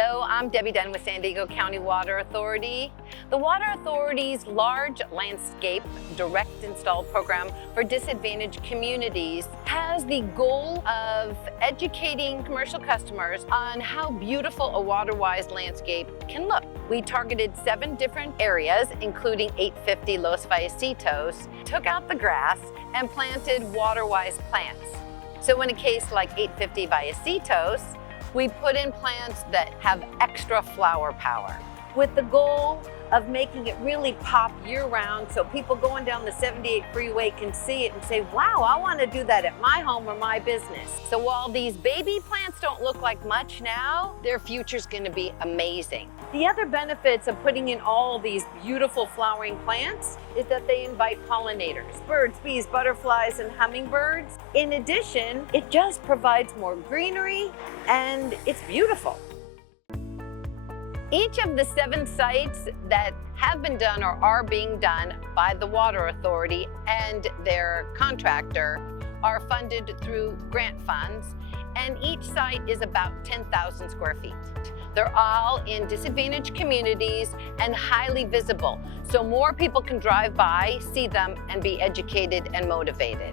Hello, I'm Debbie Dunn with San Diego County Water Authority. The Water Authority's large landscape direct install program for disadvantaged communities has the goal of educating commercial customers on how beautiful a water-wise landscape can look. We targeted 7 different areas, including 850 Los Vallecitos, took out the grass and planted water-wise plants. So in a case like 850 Vallecitos, we put in plants that have extra flower power with the goal of making it really pop year-round so people going down the 78 freeway can see it and say, wow, I want to do that at my home or my business. So while these baby plants don't look like much now, their future's going to be amazing. The other benefits of putting in all these beautiful flowering plants is that they invite pollinators, birds, bees, butterflies, and hummingbirds. In addition, it just provides more greenery and it's beautiful. Each of the 7 sites that have been done or are being done by the Water Authority and their contractor are funded through grant funds, and each site is about 10,000 square feet. They're all in disadvantaged communities and highly visible, so more people can drive by, see them, and be educated and motivated.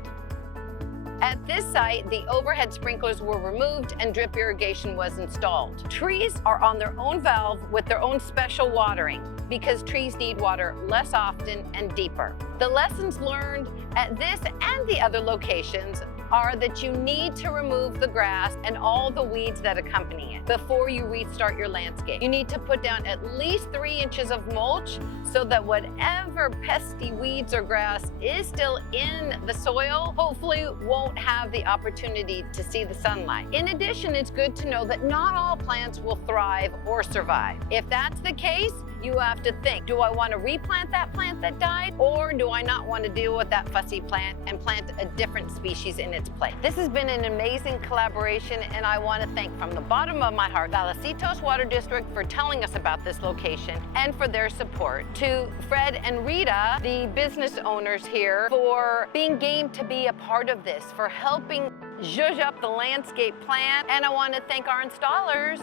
At this site, the overhead sprinklers were removed and drip irrigation was installed. Trees are on their own valve with their own special watering because trees need water less often and deeper. The lessons learned at this and the other locations are that you need to remove the grass and all the weeds that accompany it before you restart your landscape. You need to put down at least 3 inches of mulch so that whatever pesky weeds or grass is still in the soil hopefully won't have the opportunity to see the sunlight. In addition, it's good to know that not all plants will thrive or survive. If that's the case, you have to think, do I want to replant that plant that died, or do I not want to deal with that fussy plant and plant a different species in its place? This has been an amazing collaboration, and I want to thank from the bottom of my heart Vallecitos Water District for telling us about this location and for their support. To Fred and Rita, the business owners here, for being game to be a part of this, for helping zhuzh up the landscape plan, and I want to thank our installers,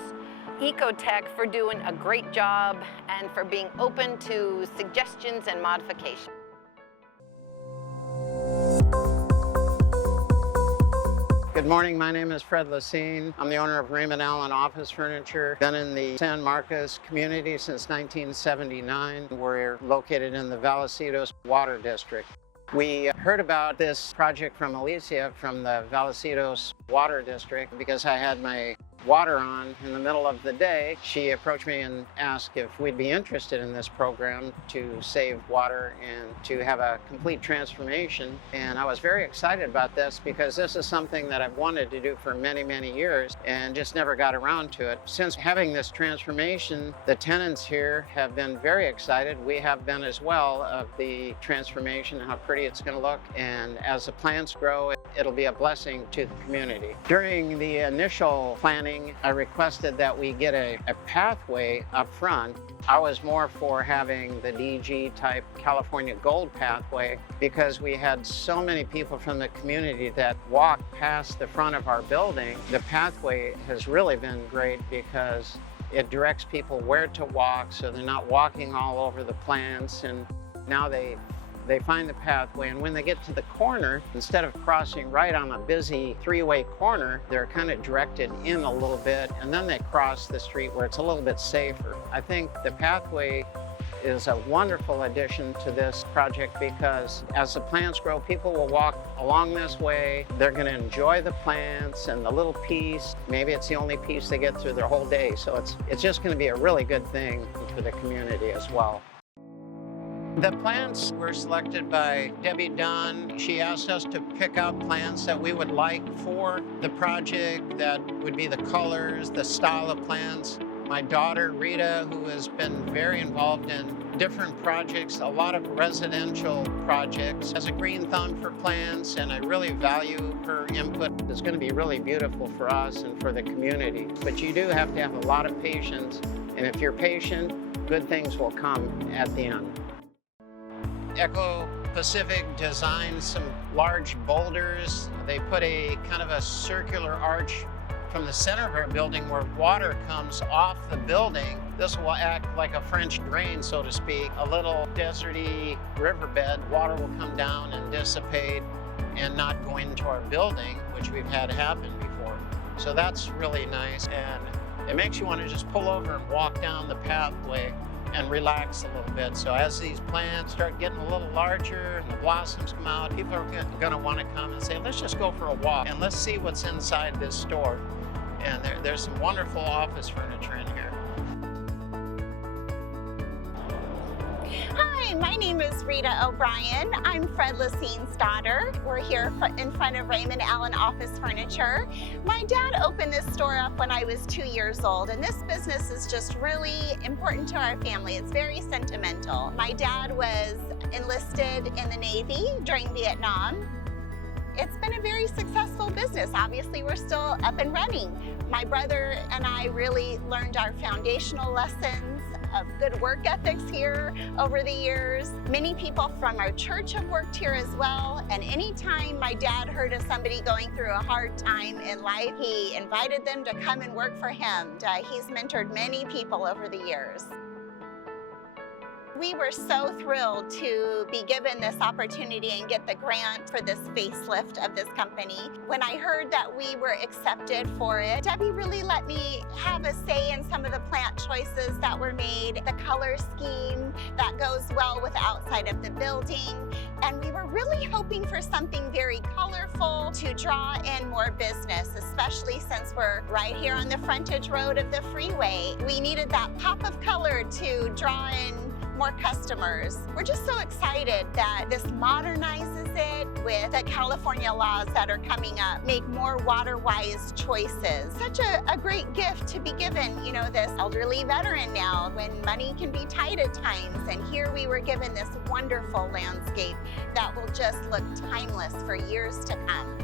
Ecotech, for doing a great job and for being open to suggestions and modifications. Good morning, my name is Fred Lacine. I'm the owner of Raymond Allyn Office Furniture. Been in the San Marcos community since 1979. We're located in the Vallecitos Water District. We heard about this project from Alicia from the Vallecitos Water District because I had my water on in the middle of the day. She approached me and asked if we'd be interested in this program to save water and to have a complete transformation. And I was very excited about this because this is something that I've wanted to do for many, many years and just never got around to it. Since having this transformation, the tenants here have been very excited. We have been as well of the transformation, how pretty it's going to look. And as the plants grow, it'll be a blessing to the community. During the initial planning, I requested that we get a pathway up front. I was more for having the DG type California Gold pathway because we had so many people from the community that walked past the front of our building. The pathway has really been great because it directs people where to walk so they're not walking all over the plants, and now they find the pathway, and when they get to the corner, instead of crossing right on a busy 3-way corner, they're kind of directed in a little bit, and then they cross the street where it's a little bit safer. I think the pathway is a wonderful addition to this project because as the plants grow, people will walk along this way. They're going to enjoy the plants and the little piece. Maybe it's the only piece they get through their whole day, so it's just going to be a really good thing for the community as well. The plants were selected by Debbie Dunn. She asked us to pick out plants that we would like for the project, that would be the colors, the style of plants. My daughter, Rita, who has been very involved in different projects, a lot of residential projects, has a green thumb for plants, and I really value her input. It's going to be really beautiful for us and for the community. But you do have to have a lot of patience, and if you're patient, good things will come at the end. Eco Pacific designed some large boulders. They put a kind of a circular arch from the center of our building where water comes off the building. This will act like a French drain, so to speak, a little deserty riverbed. Water will come down and dissipate and not go into our building, which we've had happen before. So that's really nice, and it makes you want to just pull over and walk down the pathway and relax a little bit. So as these plants start getting a little larger and the blossoms come out, people are going to want to come and say, let's just go for a walk and let's see what's inside this store. And there's some wonderful office furniture in here. Hi, my name is Rita O'Brien. I'm Fred Lacine's daughter. We're here in front of Raymond Allyn Office Furniture. My dad opened this store up when I was 2 years old, and this business is just really important to our family. It's very sentimental. My dad was enlisted in the Navy during Vietnam. It's been a very successful business. Obviously, we're still up and running. My brother and I really learned our foundational lessons of good work ethics here over the years. Many people from our church have worked here as well. And anytime my dad heard of somebody going through a hard time in life, he invited them to come and work for him. He's mentored many people over the years. We were so thrilled to be given this opportunity and get the grant for this facelift of this company. When I heard that we were accepted for it, Debbie really let me have a say in some of the plant choices that were made, the color scheme that goes well with the outside of the building. And we were really hoping for something very colorful to draw in more business, especially since we're right here on the frontage road of the freeway. We needed that pop of color to draw in more customers. We're just so excited that this modernizes it with the California laws that are coming up, make more water-wise choices. Such a great gift to be given, you know, this elderly veteran now when money can be tight at times. And here we were given this wonderful landscape that will just look timeless for years to come.